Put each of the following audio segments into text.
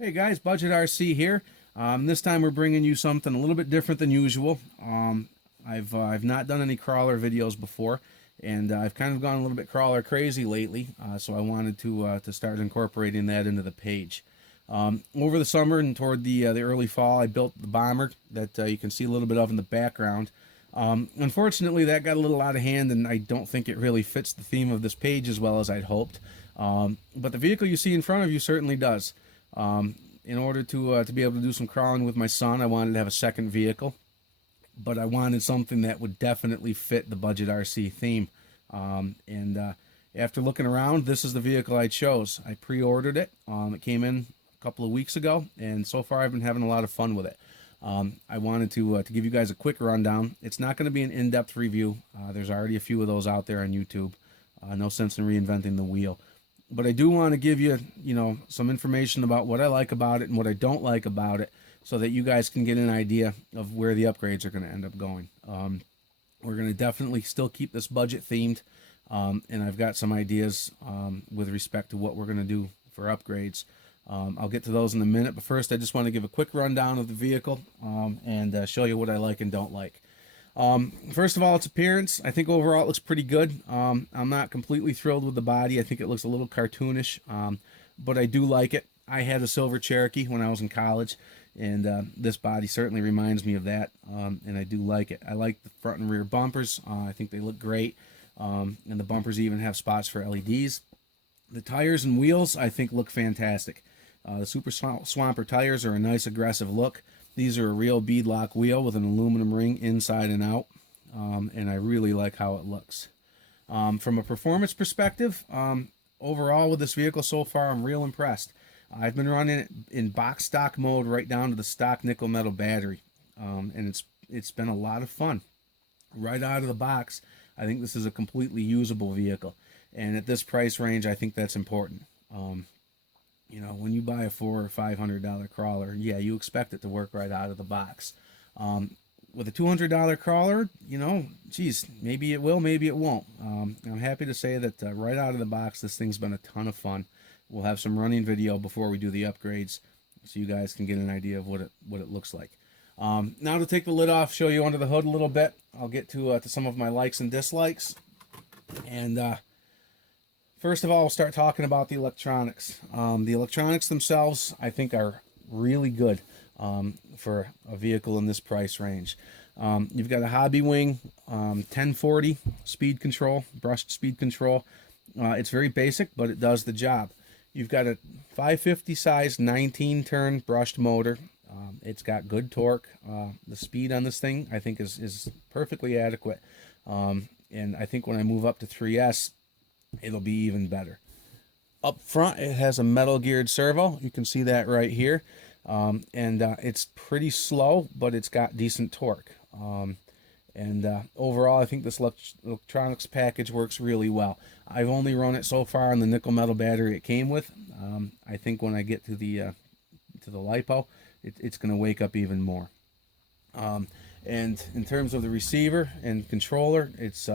Hey guys, Budget RC here. This time we're bringing you something a little bit different than usual. I've not done any crawler videos before, and I've kind of gone a little bit crawler crazy lately. So I wanted to start incorporating that into the page. Over the summer and toward the early fall, I built the bomber that you can see a little bit of in the background. Unfortunately, that got a little out of hand, and I don't think it really fits the theme of this page as well as I'd hoped. But the vehicle you see in front of you certainly does. In order to be able to do some crawling with my son, I wanted to have a second vehicle, but I wanted something that would definitely fit the Budget RC theme. After looking around, this is the vehicle I chose. I pre-ordered it. It came in a couple of weeks ago, and so far I've been having a lot of fun with it. I wanted to give you guys a quick rundown. It's not going to be an in-depth review. There's already a few of those out there on YouTube. No sense in reinventing the wheel. But I do want to give you, some information about what I like about it and what I don't like about it, so that you guys can get an idea of where the upgrades are going to end up going. We're going to definitely still keep this budget themed, and I've got some ideas with respect to what we're going to do for upgrades. I'll get to those in a minute, but first I just want to give a quick rundown of the vehicle and show you what I like and don't like. First of all, its appearance. I think overall it looks pretty good. I'm not completely thrilled with the body. I think it looks a little cartoonish, but I do like it. I had a silver Cherokee when I was in college, and this body certainly reminds me of that, and I do like it. I like the front and rear bumpers. I think they look great, and the bumpers even have spots for LEDs. The tires and wheels, I think, look fantastic. The Super Swamper tires are a nice aggressive look. These are a real beadlock wheel with an aluminum ring inside and out, and I really like how it looks. From a performance perspective, overall with this vehicle so far, I'm real impressed. I've been running it in box stock mode right down to the stock nickel metal battery, and it's been a lot of fun. Right out of the box, I think this is a completely usable vehicle, and at this price range, I think that's important. When you buy a $400 or $500 crawler, yeah, you expect it to work right out of the box. With a $200 crawler, geez, maybe it will, maybe it won't. I'm happy to say that right out of the box, this thing's been a ton of fun. We'll have some running video before we do the upgrades, so you guys can get an idea of what it looks like. Now to take the lid off, show you under the hood a little bit. I'll get to some of my likes and dislikes, and first of all, we'll start talking about the electronics. The electronics themselves, I think, are really good for a vehicle in this price range. You've got a Hobby Wing 1040 speed control, brushed speed control. It's very basic, but it does the job. You've got a 550 size 19 turn brushed motor. It's got good torque. The speed on this thing, I think, is perfectly adequate. And I think when I move up to 3S, it'll be even better. Up front, it has a metal geared servo. You can see that right here. It's pretty slow, but it's got decent torque. Overall, I think this electronics package works really well. I've only run it so far on the nickel metal battery it came with. I think when I get to the LiPo, it's going to wake up even more. And in terms of the receiver and controller, it's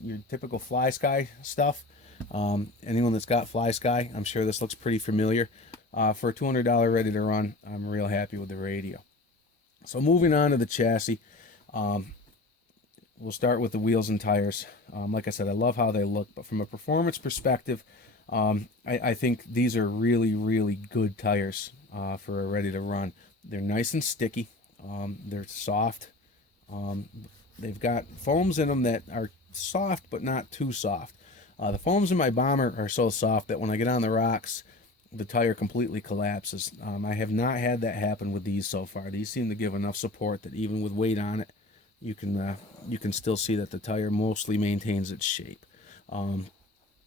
your typical FlySky stuff. Anyone that's got FlySky, I'm sure this looks pretty familiar. For a $200 ready to run, I'm real happy with the radio. So moving on to the chassis, we'll start with the wheels and tires. Like I said, I love how they look, but from a performance perspective, I think these are really, really good tires for a ready to run. They're nice and sticky. They're soft. They've got foams in them that are soft but not too soft. The foams in my bomber are so soft that when I get on the rocks, the tire completely collapses. I have not had that happen with these so far. These seem to give enough support that even with weight on it, you can still see that the tire mostly maintains its shape.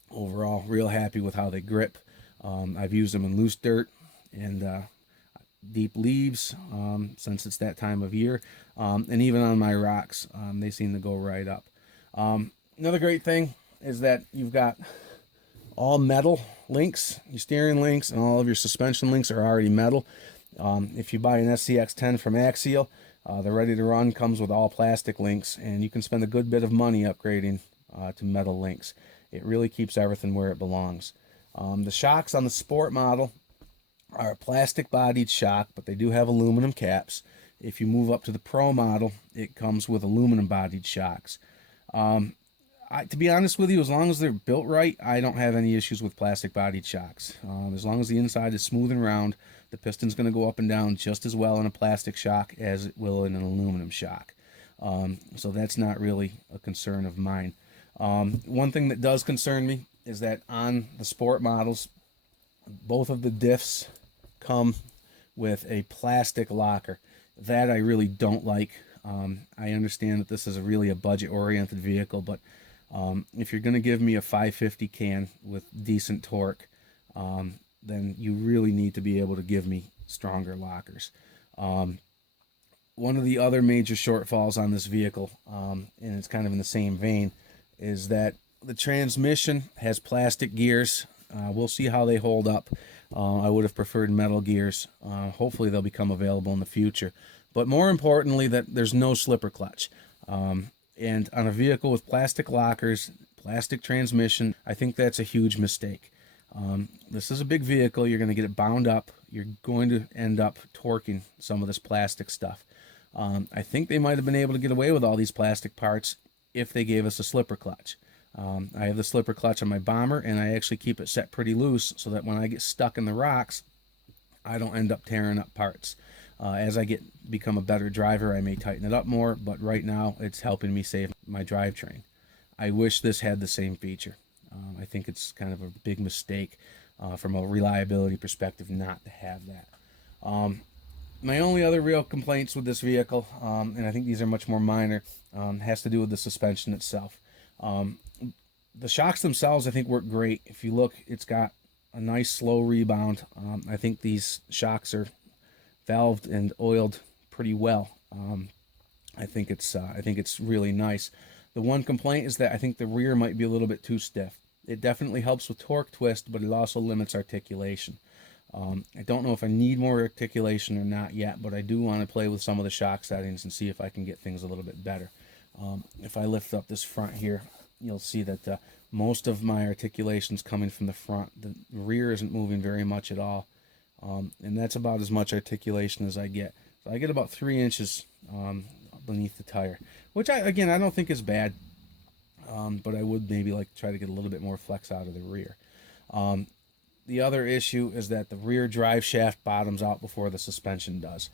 Overall, real happy with how they grip. I've used them in loose dirt and deep leaves since it's that time of year, and even on my rocks, they seem to go right up. Another great thing is that you've got all metal links. Your steering links and all of your suspension links are already metal. If you buy an SCX10 from Axial, the ready to run comes with all plastic links, and you can spend a good bit of money upgrading to metal links. It really keeps everything where it belongs. The shocks on the Sport model are a plastic bodied shock, but they do have aluminum caps. If you move up to the Pro model, it comes with aluminum bodied shocks. To be honest with you, as long as they're built right, I don't have any issues with plastic bodied shocks. As long as the inside is smooth and round, the piston's going to go up and down just as well in a plastic shock as it will in an aluminum shock. So that's not really a concern of mine. One thing that does concern me is that on the sport models, both of the diffs come with a plastic locker. That I really don't like. I understand that this is really a budget-oriented vehicle, but if you're going to give me a 550 can with decent torque, then you really need to be able to give me stronger lockers. One of the other major shortfalls on this vehicle, and it's kind of in the same vein, is that the transmission has plastic gears. We'll see how they hold up. I would have preferred metal gears. Hopefully they'll become available in the future. But more importantly, that there's no slipper clutch. And on a vehicle with plastic lockers, plastic transmission, I think that's a huge mistake. This is a big vehicle. You're going to get it bound up. You're going to end up torquing some of this plastic stuff. I think they might have been able to get away with all these plastic parts if they gave us a slipper clutch. I have the slipper clutch on my Bomber, and I actually keep it set pretty loose so that when I get stuck in the rocks, I don't end up tearing up parts. As I become a better driver, I may tighten it up more, but right now it's helping me save my drivetrain. I wish this had the same feature. I think it's kind of a big mistake from a reliability perspective not to have that. My only other real complaints with this vehicle, and I think these are much more minor, has to do with the suspension itself. The shocks themselves, I think, work great. If you look, it's got a nice slow rebound. I think these shocks are valved and oiled pretty well. I think it's really nice. The one complaint is that I think the rear might be a little bit too stiff. It definitely helps with torque twist, but it also limits articulation. I don't know if I need more articulation or not yet, but I do want to play with some of the shock settings and see if I can get things a little bit better. If I lift up this front here, you'll see that most of my articulation's coming from the front. The rear isn't moving very much at all. And that's about as much articulation as I get. So I get about 3 inches beneath the tire, which I don't think is bad. But I would maybe like try to get a little bit more flex out of the rear. The other issue is that the rear drive shaft bottoms out before the suspension does.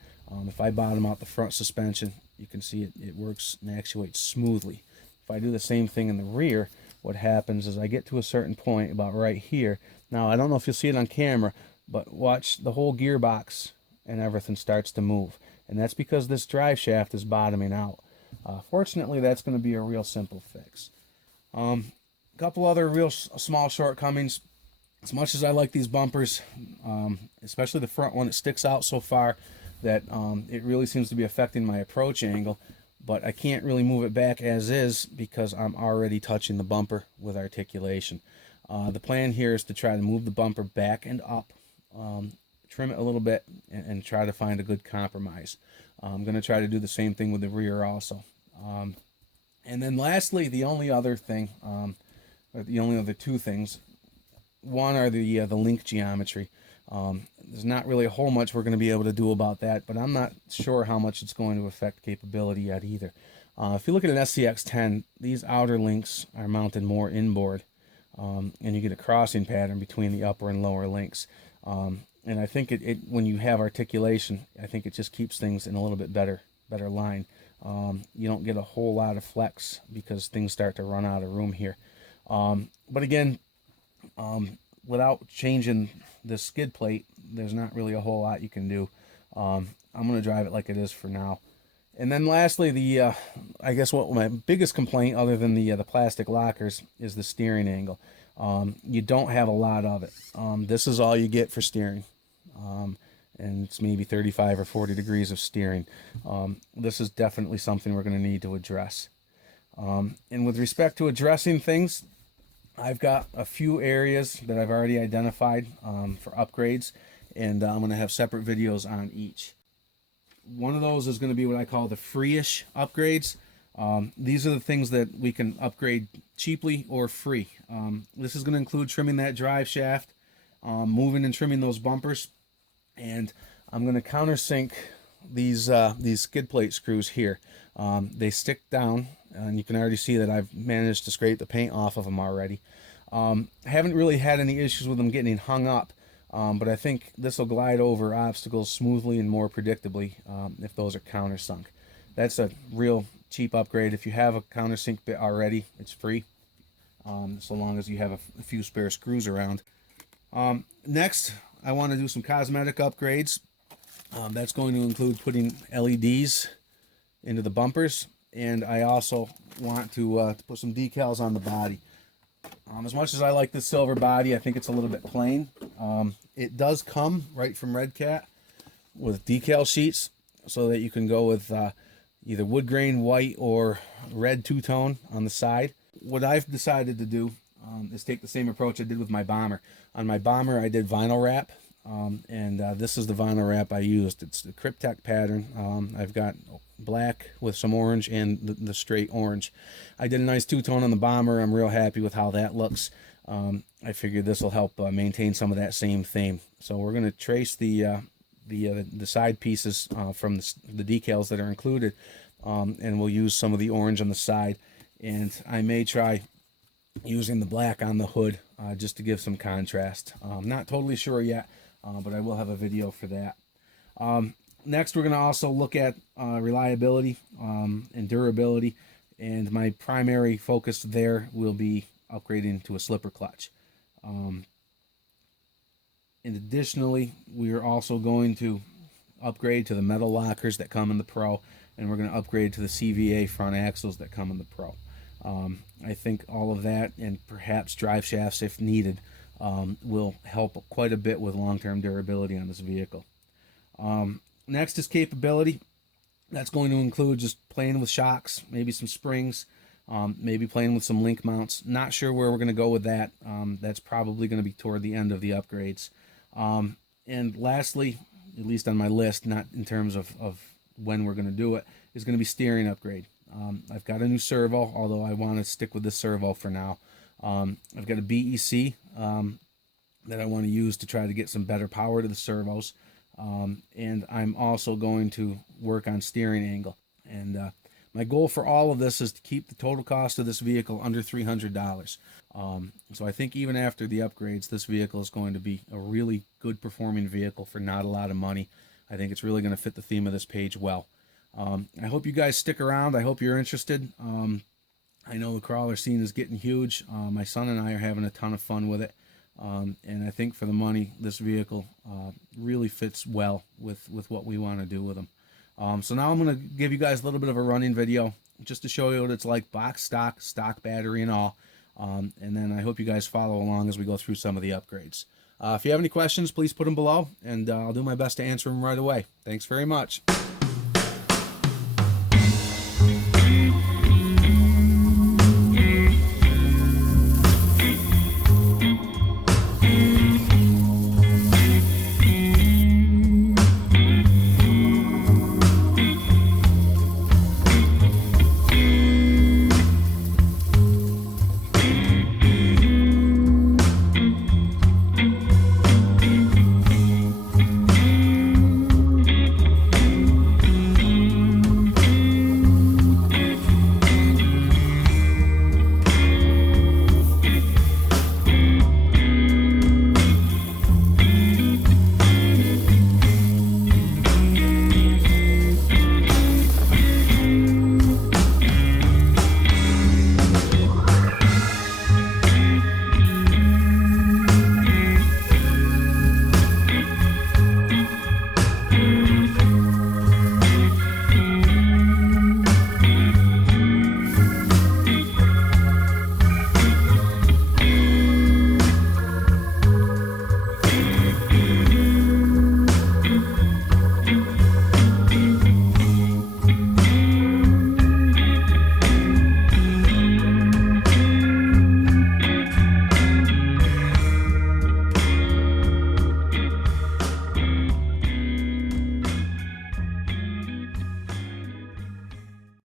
If I bottom out the front suspension, you can see it works and actuates smoothly. If I do the same thing in the rear, what happens is I get to a certain point about right here. Now, I don't know if you'll see it on camera, but watch, the whole gearbox and everything starts to move. And that's because this drive shaft is bottoming out. Fortunately, that's going to be a real simple fix. A couple other real small shortcomings. As much as I like these bumpers, especially the front one, it sticks out so far that it really seems to be affecting my approach angle. But I can't really move it back as is because I'm already touching the bumper with articulation. The plan here is to try to move the bumper back and up, trim it a little bit, and try to find a good compromise. I'm going to try to do the same thing with the rear also. And then lastly, the only other thing, or the only other two things, one are the link geometry. There's not really a whole much we're going to be able to do about that, but I'm not sure how much it's going to affect capability yet either. If you look at an SCX-10, these outer links are mounted more inboard, and you get a crossing pattern between the upper and lower links. And I think when you have articulation, I think it just keeps things in a little bit better line. You don't get a whole lot of flex because things start to run out of room here. But again, without changing the skid plate, there's not really a whole lot you can do. I'm going to drive it like it is for now. And then lastly, I guess what my biggest complaint, other than the plastic lockers, is the steering angle. You don't have a lot of it. This is all you get for steering. And it's maybe 35 or 40 degrees of steering. This is definitely something we're going to need to address. And with respect to addressing things, I've got a few areas that I've already identified for upgrades, and I'm going to have separate videos on each. One of those is going to be what I call the free-ish upgrades. These are the things that we can upgrade cheaply or free. This is going to include trimming that drive shaft, moving and trimming those bumpers, and I'm going to countersink these skid plate screws here. They stick down, and you can already see that I've managed to scrape the paint off of them already. I haven't really had any issues with them getting hung up, but I think this will glide over obstacles smoothly and more predictably if those are countersunk. That's a real cheap upgrade. If you have a countersink bit already, it's free, so long as you have a few spare screws around. Next, I want to do some cosmetic upgrades. That's going to include putting LEDs into the bumpers, and I also want to put some decals on the body. As much as I like this silver body, I think it's a little bit plain. It does come right from Redcat with decal sheets, so that you can go with either wood grain, white, or red two-tone on the side. What I've decided to do is take the same approach I did with my bomber. On my bomber, I did vinyl wrap, and this is the vinyl wrap I used. It's the Cryptek pattern. I've got black with some orange and the straight orange. I did a nice two-tone on the bomber. I'm real happy with how that looks. I figured this will help maintain some of that same theme. So we're going to trace the side pieces from the decals that are included, and we'll use some of the orange on the side. And I may try using the black on the hood just to give some contrast. Not totally sure yet, but I will have a video for that. Next, we're going to also look at reliability and durability, and my primary focus there will be upgrading to a slipper clutch. And additionally, we are also going to upgrade to the metal lockers that come in the Pro, and we're going to upgrade to the CVA front axles that come in the Pro. I think all of that, and perhaps drive shafts if needed, will help quite a bit with long-term durability on this vehicle. Next is capability. That's going to include just playing with shocks, maybe some springs, maybe playing with some link mounts. Not sure where we're going to go with that. That's probably going to be toward the end of the upgrades. And lastly, at least on my list, not in terms of when we're going to do it, is going to be steering upgrade. I've got a new servo, although I want to stick with this servo for now. I've got a BEC that I want to use to try to get some better power to the servos. And I'm also going to work on steering angle. And my goal for all of this is to keep the total cost of this vehicle under $300. So I think even after the upgrades, this vehicle is going to be a really good performing vehicle for not a lot of money. I think it's really going to fit the theme of this page well. I hope you guys stick around. I hope you're interested. I know the crawler scene is getting huge. My son and I are having a ton of fun with it. And I think for the money, this vehicle really fits well with what we want to do with them. So now I'm going to give you guys a little bit of a running video just to show you what it's like, box stock battery and all. And then I hope you guys follow along as we go through some of the upgrades. If you have any questions, please put them below, and I'll do my best to answer them right away. Thanks very much.